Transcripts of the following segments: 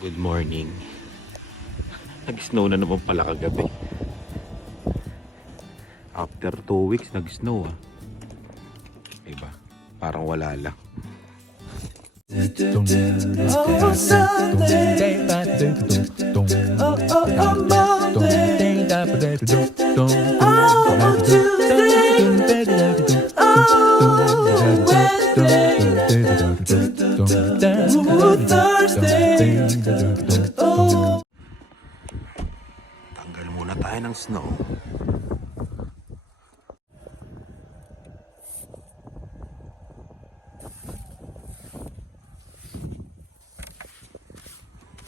Good morning. Nag-snow na naman pala kagabi. After 2 weeks nag-snow Diba? Parang wala lang. Oh, Sunday. Oh, Monday. Oh, Tuesday. Oh, Wednesday. Oh, Thursday. Oh. Tanggal muna tayo ng snow.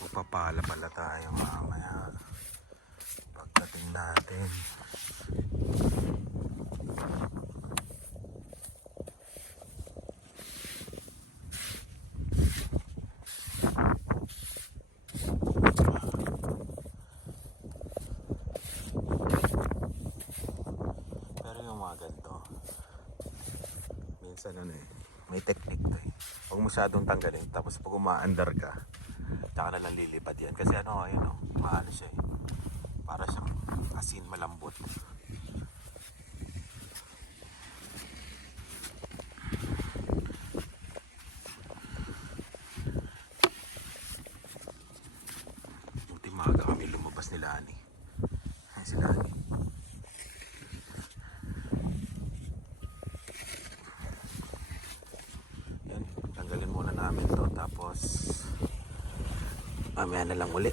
Magpapala pala tayo mamaya pagdating natin. Pero yung mga ganito, minsan may technique to Huwag masyadong tanggalin, tapos pag umaandar ka, tsaka na lang lilipad yan. Kasi maano siya para siyang asin, malambot. Buti maaga kami lumabas nila Ani. Ay, sila Ani. Yan, tanggalin muna namin to, tapos mamaya na lang uli.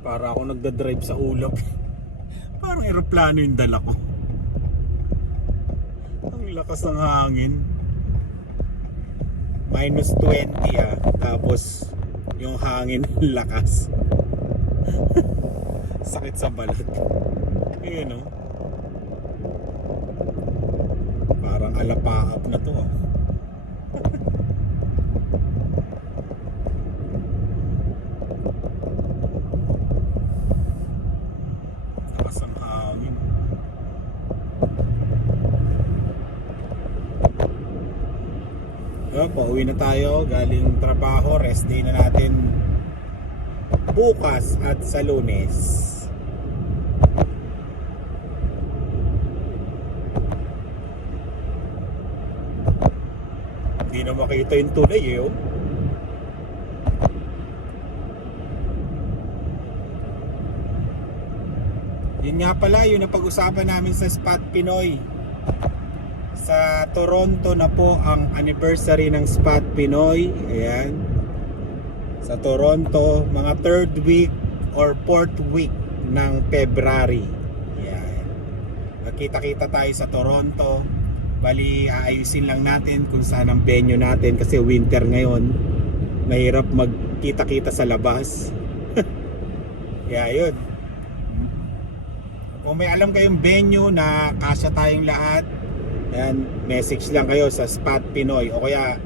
Para ako nagdadrive sa ulap. Parang eroplano yung dala ko. Ang lakas ng hangin. -20 tapos yung hangin lakas. Sakit sa balat. Ayun Parang alapaap na to Lakas ang hangin. Pauwi na tayo galing trabaho. Rest day na natin bukas at sa Lunes. Hindi na makita yung tulay Yun nga pala, yun ang pag-usapan namin sa Spot Pinoy. Sa Toronto na po ang anniversary ng Spot Pinoy. Ayan. Sa Toronto, mga 3rd week or 4th week ng February. Ayan. Magkita-kita tayo sa Toronto. Bali, aayusin lang natin kung saan ang venue natin kasi winter ngayon. Mahirap magkita-kita sa labas. Kaya yun. Kung may alam kayong venue na kasya tayong lahat, ayan, message lang kayo sa Spot Pinoy o kaya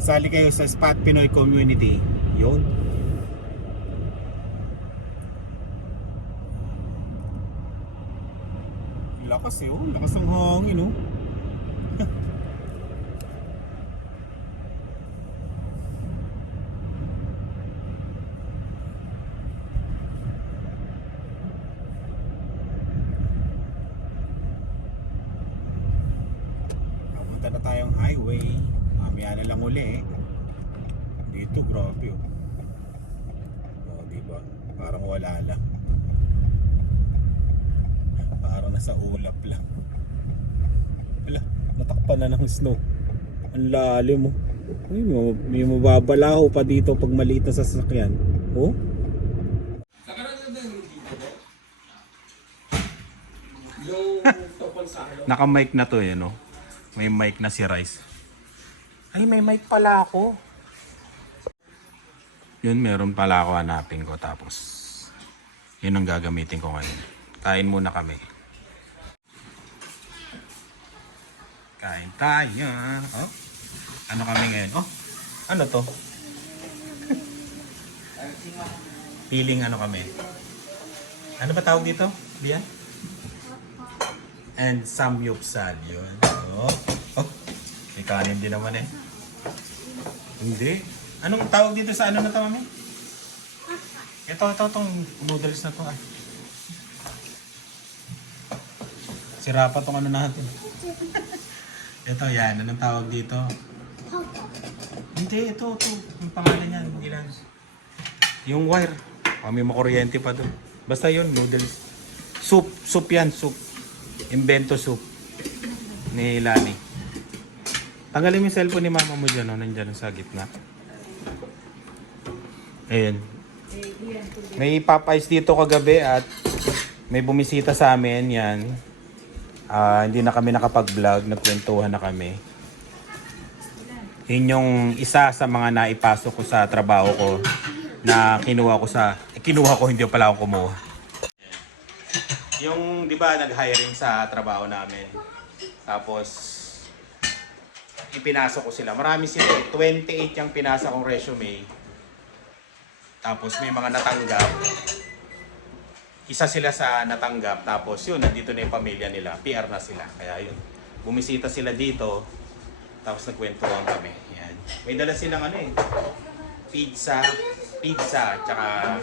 sali kayo sa Spot Pinoy community. Yun. Lakas lakas ng hangin Punta na tayong highway. Mamaya na lang uli Dito grabe diba? Parang wala lang. Parang nasa ulap lang. Wala, natakpan na ng snow. Ang lalim may mababalaho pa dito pag maliit na sasakyan. Naka-mic na to May mic na si Rice. Ay, may mic pala ako. Yun, meron pala ako, hanapin ko. Tapos, yun ang gagamitin ko ngayon. Kain muna kami. Kain tayo. Ano kami ngayon? Ano to? Feeling kami. Ano ba tawag dito? Diyan? and samyupsal. Yun. Oh. Oh. May kanin din naman eh. Hindi. Anong tawag dito sa ano na to, mami? Itong noodles na to. Sira pa tong ano natin. Ito yan. Anong tawag dito? Hindi, ito. Yung pangalan yan. Ilan? Yung wire. May makuryente pa doon. Basta yun, noodles. Soup. Soup yan, soup. Invento soup. Ni Lani. Tanggalin mo yung cellphone ni mama mo dyan. Nandyan sa gitna. Ayun. May Popeyes dito kagabi at may bumisita sa amin. Yan. Hindi na kami nakapag-vlog. Nagkwentuhan na kami. Yun yung isa sa mga naipasok ko sa trabaho ko na kinuha ko, hindi pala ako kumuha. Yung, di ba, nag-hiring sa trabaho namin. Tapos, ipinasok ko sila. Marami sila eh. 28 yung pinasa kong resume. Tapos, may mga natanggap. Isa sila sa natanggap. Tapos, yun, nandito na yung pamilya nila. PR na sila. Kaya yun. Bumisita sila dito. Tapos, nagkwentuhan kami. Yan. May dala silang ano eh. Pizza, tsaka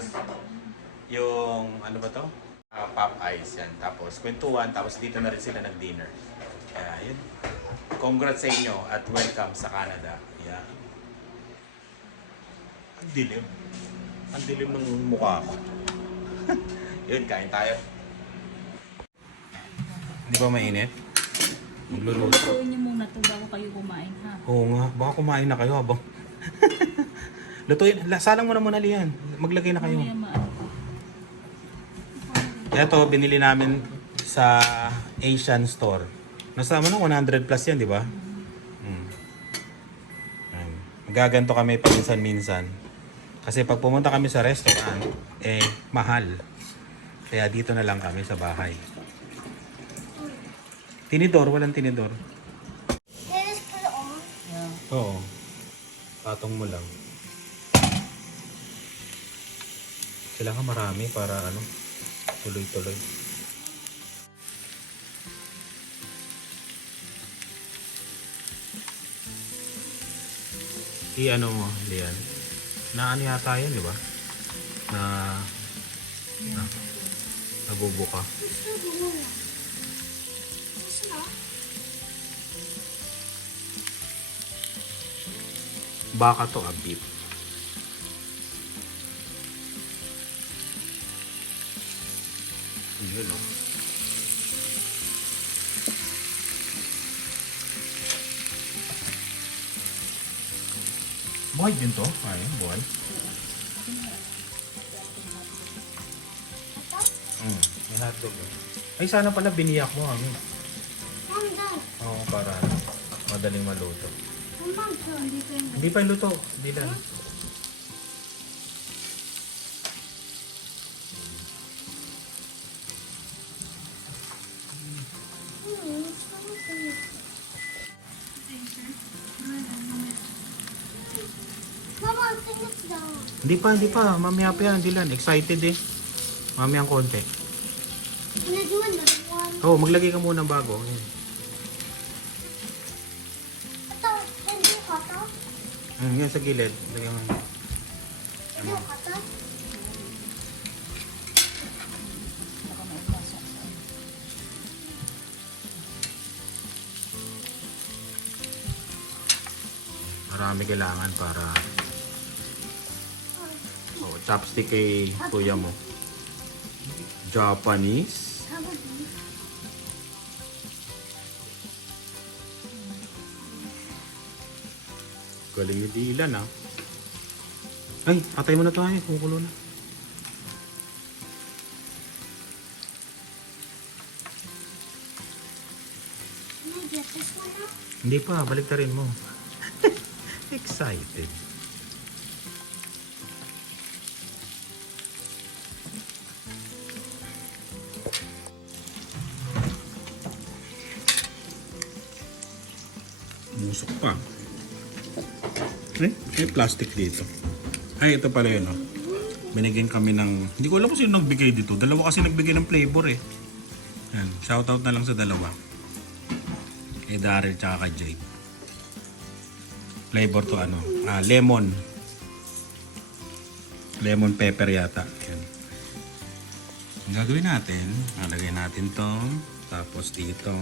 yung, ano ba to? Popeyes yan. Tapos kwentuhan, tapos dito na rin sila nag-dinner. Kaya yun. Congrats sa inyo at welcome sa Canada. Yeah. Ang dilim. Ang dilim ng mukha ko. Yun, kain tayo. Hindi ba mainit? Magluluto. Lutuin niyo muna ito bago kayo kumain, ha? Oo nga, baka kumain na kayo habang... Lutuin, salang mo na muna liyan. Maglagay na kayo. Mamaya maano. Ito, binili namin sa Asian store. Nasa ano, 100 plus yan, di ba? Magaganto kami paminsan-minsan. Kasi pag pumunta kami sa restaurant, mahal. Kaya dito na lang kami sa bahay. Tinidor, walang tinidor. Yeah. Oo. Patong mo lang. Kailangan marami para ano, tuloy-tuloy. I-ano mo, Lian. Na ano yata yun, di ba? Nabubuka. Baka to, beef. Yun o. Buhay din to. Ayun, buhay. May hotdog eh. Ay, sana pala biniyak mo. Oo, para madaling maluto. Hindi pa yung luto. Hindi lang. Hindi pa. Mamaya pa yan, Dylan. Excited eh. Mamaya ang konti. Oo, maglagay ka muna ng bago. Ayan. Yan sa gilid. Lagyan mo. Marami kailangan para chopstick kay kuya mo. Japanese. Galing ni Dylan ah. Ay, patay mo na ito ay. Kumukulo na. Hindi pa, balik ta rin mo. Excited. Musok pa. May plastic dito. Ay, ito pala yun, oh. Binigyan kami ng... Hindi ko alam kung sino nagbigay dito. Dalawa kasi nagbigay ng flavor, eh. Yan. Shoutout na lang sa dalawa. Kay Daryl tsaka kay Jade. Flavor to ano? Lemon. Lemon pepper yata. Yan. Ang gagawin natin, nalagay natin to. Tapos dito,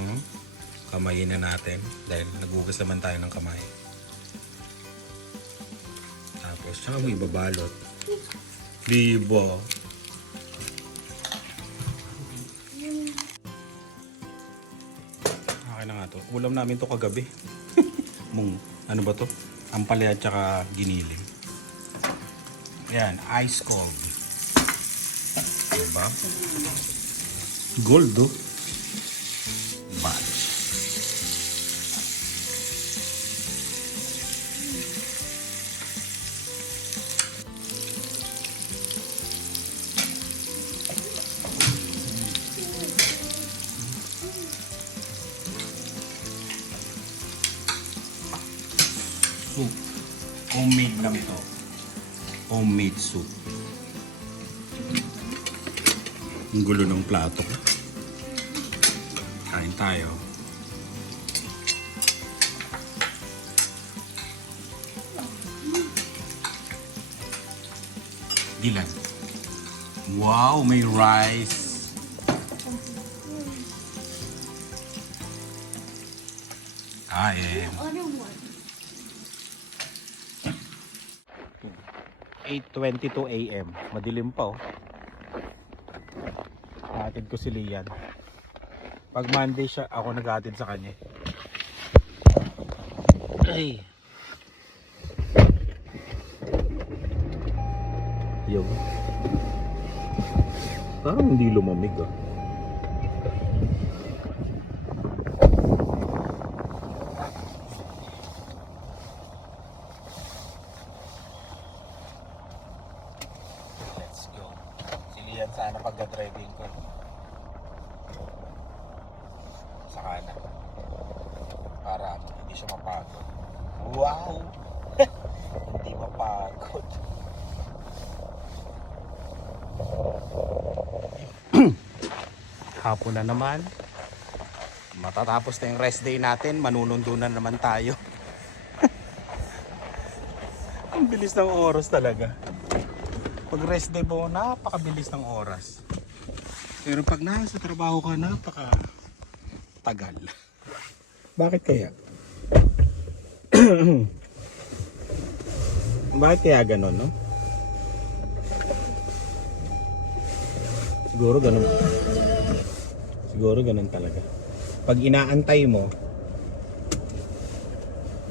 kamayin na natin. Dahil nagugas naman tayo ng kamay. Tapos, tsaka mo ibabalot. Diba? Okay na nga to. Ulam namin to kagabi. Ano ba to? Ampalaya at saka giniling. Ayan, ice cold. Diba? Gold do. Batch. Soup. Homemade kami to. Homemade soup. Ang gulo ng plato. Kain tayo. Dilan. Wow, may rice. Kain. 8:22 AM. Madilim pa oh. Hatid ko si Lian. Pag Monday siya, ako nag-hatid sa kanya. Ay. Yo. Parang hindi lumamig ah. Let's go. Si Lian sana pagka-driving ko. Sa kanan. Para hindi siya mapagod. Wow! Hindi mapagod. Hapon na naman. Matatapos na yung rest day natin. Manunundo na naman tayo. Ang bilis ng oras talaga. Pag rest day po, napakabilis ng oras. Pero pag nasa trabaho ka, tagal. Bakit kaya? Bakit kaya ganon, no? Siguro ganun talaga. Pag inaantay mo,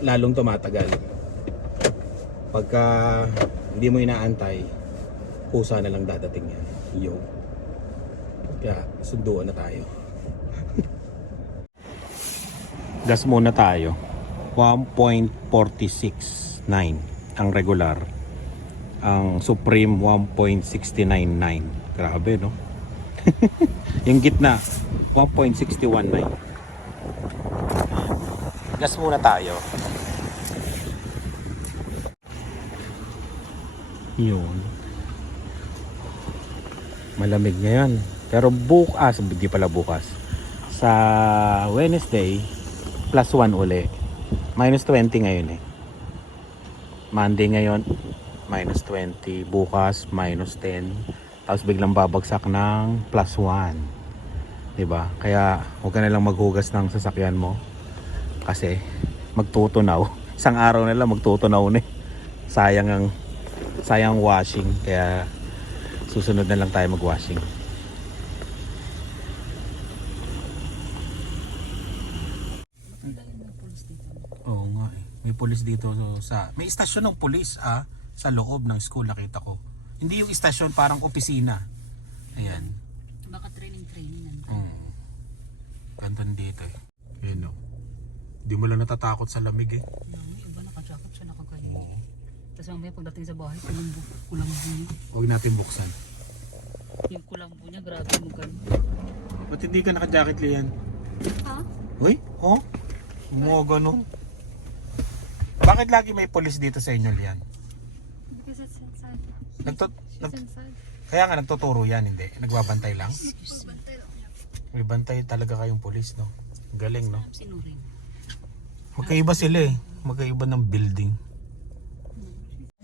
lalong tumatagal. Pagka hindi mo inaantay, kusa na lang dadating yan. Yo. Kaya sunduan na tayo. Gas muna tayo. 1.469 ang regular. Ang Supreme 1.699. Grabe no? Yung gitna 1.619. Gas muna tayo. Yun. Malamig ngayon. Pero bukas, hindi pala bukas. Sa Wednesday, +1 uli. -20 ngayon eh. Monday ngayon, -20. Bukas, -10. Tapos biglang babagsak ng +1. Diba? Kaya huwag ka na lang maghugas ng sasakyan mo. Kasi magtutunaw. Isang araw na lang magtutunaw na eh. Sayang washing. Kaya susunod na lang tayo mag-washing. Oo nga eh. May pulis dito may istasyon ng pulis sa loob ng school nakita ko. Hindi yung istasyon, parang opisina. Ayan. Baka training nan. Gantan dito eh. Ayan o. Hindi mo lang natatakot sa lamig eh. Yung iba naka-jacket siya, nakagayon. Tapos mamaya pagdating sa bahay, kulambo niya. Huwag natin buksan. Yung kulambo niya, grabe mo ganun. Ba't hindi ka naka-jacket, Lian? Ha? Uy? Oh? Mga ganun. Bakit lagi may pulis dito sa inyo, Lian? Because it's inside. Nagtut She's inside. Kaya nga nagtuturo yan, hindi? Nagbabantay lang? Magbantay lang niya. May bantay talaga kayong pulis, no? Galing, no? Sinurin. Magkaiba sila eh. Magkaiba ng building.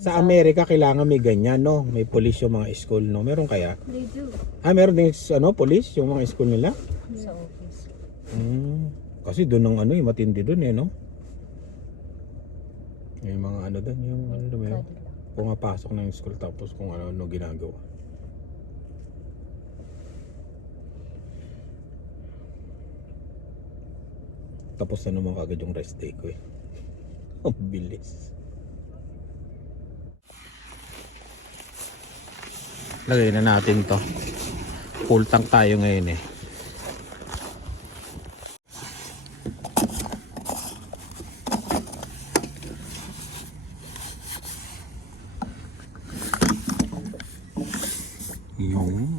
Sa Amerika, kailangan may ganyan, no? May police yung mga school, no? Meron kaya? They do. Meron din, police yung mga school nila? Sa office. Kasi doon ang matindi doon eh, no? Yung mga doon, yung yung pumapasok ng school tapos kung ano ginagawa. Tapos na naman kagad yung rest day ko eh. Ang bilis. Lagay na natin to. Full tank tayo ngayon eh. Yung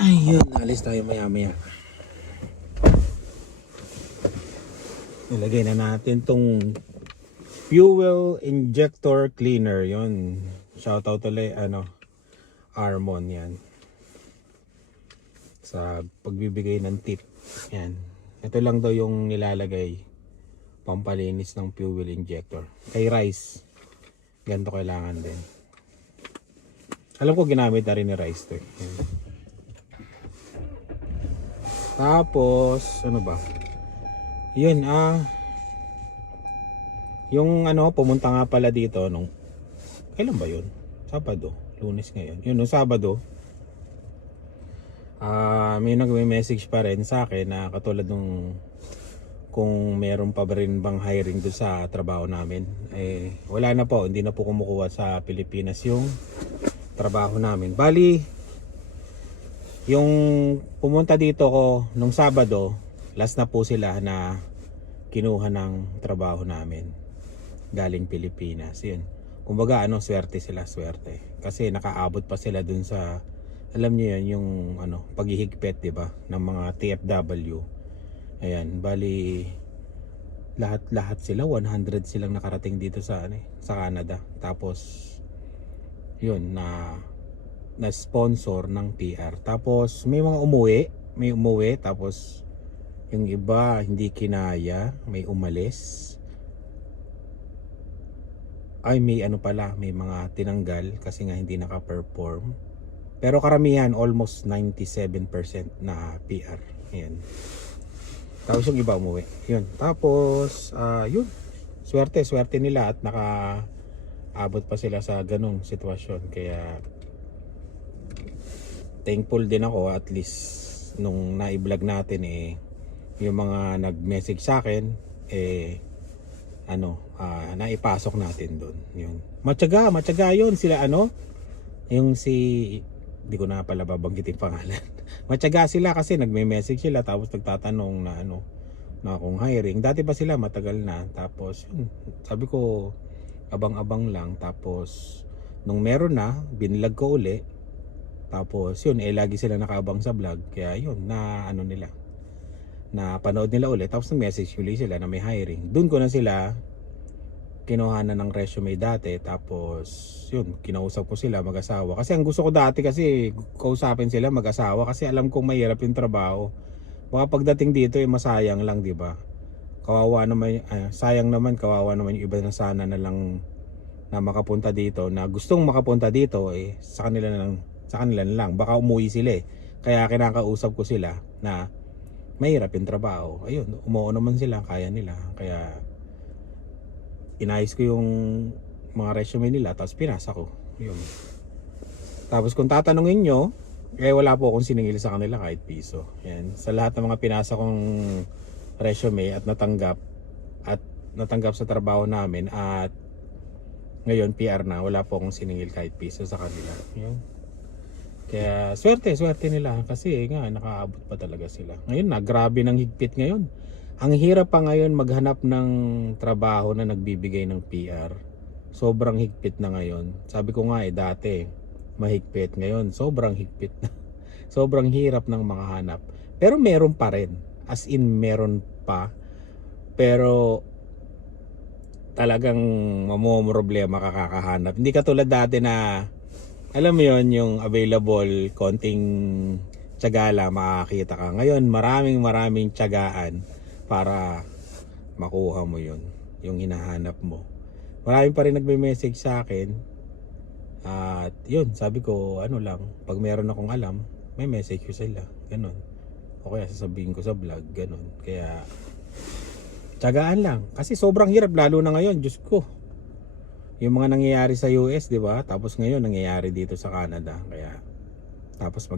ayun, alis tayo maya maya. Nilagay na natin tong fuel injector cleaner. Yon, shoutout ulit Armon yan sa pagbibigay ng tip. Yan, ito lang daw yung nilalagay pampalinis ng fuel injector. Kay Rice ganito kailangan din. Alam ko ginamit na rin ni Rice to. Yan. Tapos ano ba yun, yung pumunta nga pala dito nung kailan ba yun? Sabado, Lunes ngayon. Yun, nung Sabado may nagme-message pa rin sa akin na katulad nung kung meron pa rin bang hiring doon sa trabaho namin. Wala na po, hindi na po kumukuha sa Pilipinas yung trabaho namin. Bali, yung pumunta dito ko nung Sabado, last na po sila na kinuha ng trabaho namin galing Pilipinas. Yun, kumbaga swerte sila, swerte kasi nakaabot pa sila dun sa, alam niyo yun, yung paghihigpit, di ba, ng mga TFW. Ayan, bali lahat sila 100 silang nakarating dito sa sa Canada. Tapos yun na sponsor ng PR. Tapos may mga umuwi, tapos yung iba hindi kinaya, may umalis. May may mga tinanggal kasi nga hindi naka-perform. Pero karamihan, almost 97% na PR. Ayan. Tapos yung iba umuwi. Yun. Tapos yun. Swerte nila at nakaabot pa sila sa ganong sitwasyon. Kaya thankful din ako, at least nung na-vlog natin yung mga nag-message sa akin naipasok natin doon. Yun. Matyaga yun sila yung hindi ko na pala babanggitin pangalan. Matyaga sila kasi nagme-message sila tapos nagtatanong na kung hiring. Dati pa sila matagal na. Tapos yun, sabi ko abang-abang lang. Tapos nung meron na, binlog ko uli. Tapos yun, lagi sila nakaabang sa vlog. Kaya yun, nila na panood nila ulit. Tapos nag-message uli sila na may hiring. Doon ko na sila kinuha na ng resume dati. Tapos yun, kinausap ko sila mag-asawa. Kasi ang gusto ko dati kasi kausapin sila mag-asawa. Kasi alam kong mahirap yung trabaho. Baka pagdating dito masayang lang, di ba? Kawawa naman, sayang naman, kawawa naman yung iba na sana na lang na makapunta dito, na gustong makapunta dito sa kanila na lang. Baka umuwi sila Kaya kinakausap ko sila na mahirap yung trabaho. Ayun, umuo naman sila, kaya nila. Kaya inayos ko yung mga resume nila, tapos pinasa ko. Yun. Tapos kung tatanungin nyo, wala po akong siningil sa kanila kahit piso. Yan. Sa lahat ng mga pinasa kong resume at natanggap sa trabaho namin, at ngayon PR na, wala po akong siningil kahit piso sa kanila. Yan. Kaya swerte nila kasi nga nakaabot pa talaga sila. Ngayon grabe ng higpit ngayon. Ang hirap pa ngayon maghanap ng trabaho na nagbibigay ng PR. Sobrang higpit na ngayon. Sabi ko nga dati mahigpit, ngayon sobrang higpit na. Sobrang hirap ng makahanap. Pero meron pa rin. As in meron pa. Pero talagang mamomroblema ka kakahanap. Hindi katulad dati na alam mo yon, yung available, konting tiyaga lang makakita ka. Ngayon maraming tiyagaan para makuha mo yon, yung hinahanap mo. Marami pa rin nagme-message sa akin. At yun, sabi ko ano lang, pag meron akong alam, may message ko sila. Ganon. O kaya sasabihin ko sa vlog, ganon. Kaya tiyagaan lang. Kasi sobrang hirap lalo na ngayon, Diyos ko. Yung mga nangyayari sa US, di ba? Tapos ngayon nangyayari dito sa Canada. Kaya tapos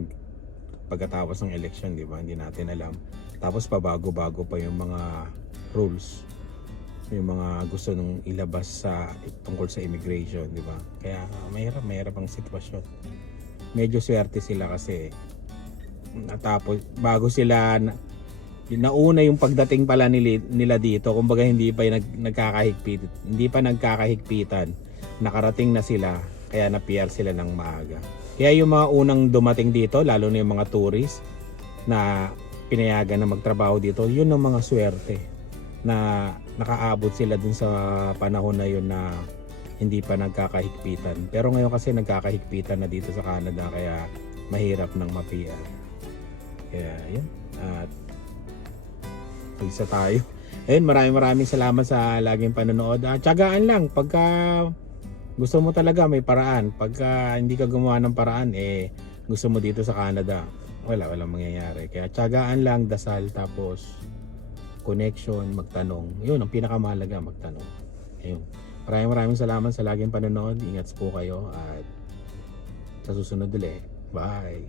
pagkatapos ng election, di ba? Hindi natin alam. Tapos pabago-bago pa yung mga rules. Yung mga gusto nung ilabas sa tungkol sa immigration, di ba? Kaya mahirap ang sitwasyon. Medyo swerte sila kasi natapos bago sila nauna yung pagdating pala nila dito, kumbaga hindi pa nagkakahigpitan, nakarating na sila, kaya na-PR sila ng maaga. Kaya yung mga unang dumating dito, lalo na yung mga tourist na pinayagan na magtrabaho dito, yun ang mga swerte na nakaabot sila dun sa panahon na yun na hindi pa nagkakahigpitan. Pero ngayon kasi nagkakahigpitan na dito sa Canada, kaya mahirap nang ma-PR. Kaya yun, at isa tayo. Ayun, maraming salamat sa laging panonood. Tiyagaan lang pagka gusto mo talaga, may paraan. Pagka hindi ka gumawa ng paraan, gusto mo dito sa Canada, walang mangyayari. Kaya tiyagaan lang, dasal, tapos connection, magtanong. Yun ang pinakamahalaga, magtanong. Ayun. Maraming salamat sa laging panonood. Ingat po kayo at sa susunod ulit. Bye.